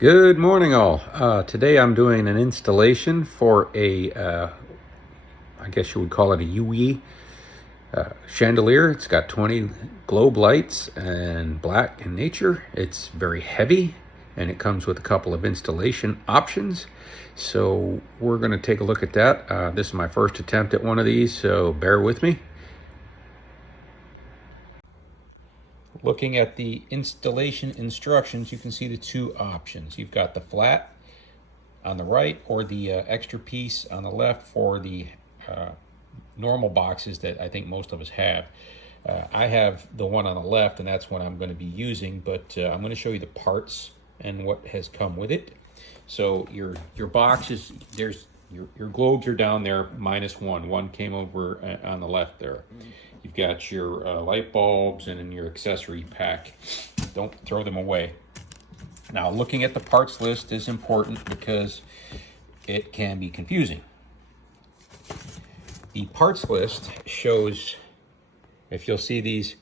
Good morning, all. Today I'm doing an installation for I guess you would call it a YUYI chandelier. It's got 20 globe lights and black in nature. It's very heavy and it comes with a couple of installation options. So we're going to take a look at that. This is my first attempt at one of these, so bear with me. Looking at the installation instructions, you can see the two options. You've got the flat on the right or the extra piece on the left for the normal boxes that I think most of us have. I have the one on the left, and that's what I'm going to be using, but I'm going to show you the parts and what has come with it. So your box is, your globes are down there -1. One came over on the left there. You've got your light bulbs and in your accessory pack. Don't throw them away. Now, looking at the parts list is important because it can be confusing. The parts list shows, if you'll see these,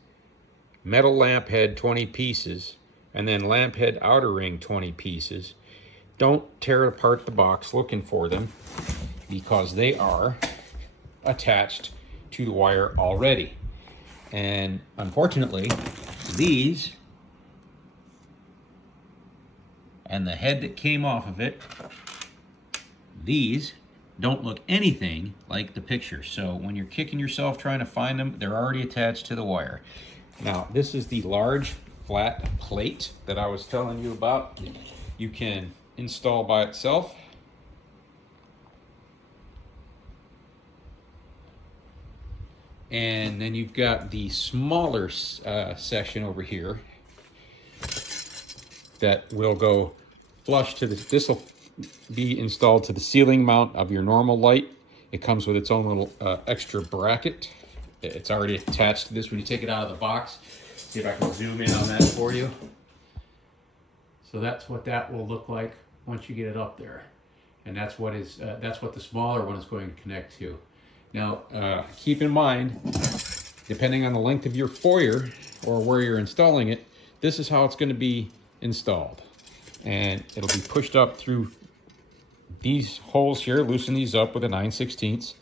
metal lamp head 20 pieces and then lamp head outer ring 20 pieces. Don't tear apart the box looking for them because they are attached to the wire already. And unfortunately, these and the head that came off of it, these don't look anything like the picture. So when you're kicking yourself trying to find them, they're already attached to the wire. Now, this is the large flat plate that I was telling you about. You can install by itself. And then you've got the smaller section over here that will go flush to this will be installed to the ceiling mount of your normal light. It comes with its own little extra bracket. It's already attached to this when you take it out of the box. See if I can zoom in on that for you. So that's what that will look like once you get it up there. And that's what the smaller one is going to connect to. Now, keep in mind, depending on the length of your foyer or where you're installing it, this is how it's going to be installed. And it'll be pushed up through these holes here, loosen these up with a 9/16,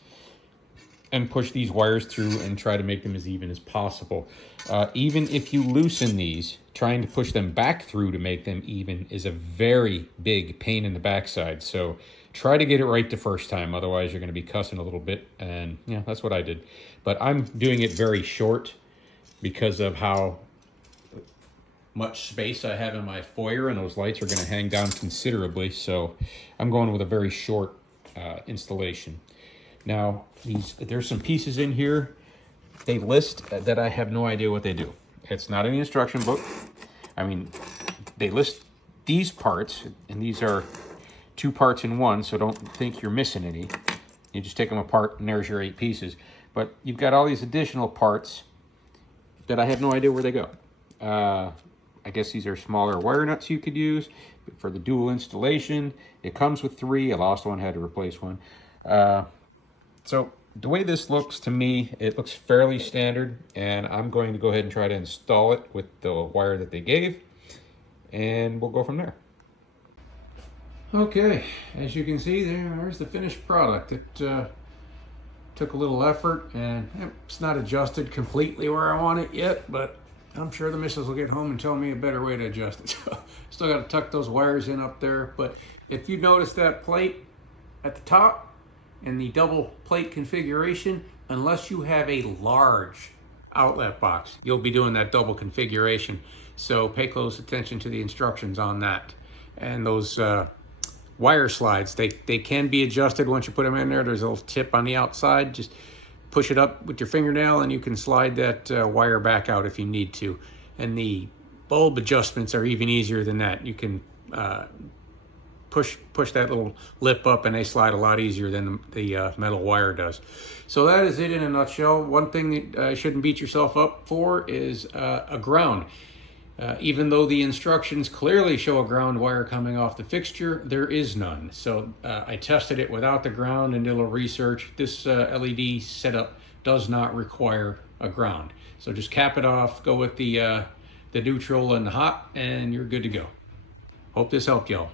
and push these wires through and try to make them as even as possible. Even if you loosen these, trying to push them back through to make them even is a very big pain in the backside. So try to get it right the first time, otherwise you're going to be cussing a little bit, and yeah, that's what I did. But I'm doing it very short because of how much space I have in my foyer, and those lights are going to hang down considerably, so I'm going with a very short installation. Now, there's some pieces in here they list that I have no idea what they do. It's not in the instruction book. I mean, they list these parts, and these are 2 parts in one, so don't think you're missing any. You just take them apart and there's your 8 pieces. But you've got all these additional parts that I have no idea where they go. I guess these are smaller wire nuts you could use for the dual installation. It comes with 3. I lost one, had to replace one. So the way this looks to me, it looks fairly standard, and I'm going to go ahead and try to install it with the wire that they gave, and we'll go from there. Okay, as you can see, there's the finished product. It took a little effort, and it's not adjusted completely where I want it yet, but I'm sure the missus will get home and tell me a better way to adjust it. So still got to tuck those wires in up there. But if you notice that plate at the top and the double plate configuration, unless you have a large outlet box, you'll be doing that double configuration. So pay close attention to the instructions on that. And those wire slides, they can be adjusted once you put them in there. There's a little tip on the outside. Just push it up with your fingernail and you can slide that wire back out if you need to. And the bulb adjustments are even easier than that. You can push that little lip up and they slide a lot easier than the metal wire does. So that is it in a nutshell. One thing that you shouldn't beat yourself up for is a ground. Even though the instructions clearly show a ground wire coming off the fixture, there is none. So I tested it without the ground and did a little research. This LED setup does not require a ground. So just cap it off, go with the neutral and the hot, and you're good to go. Hope this helped y'all.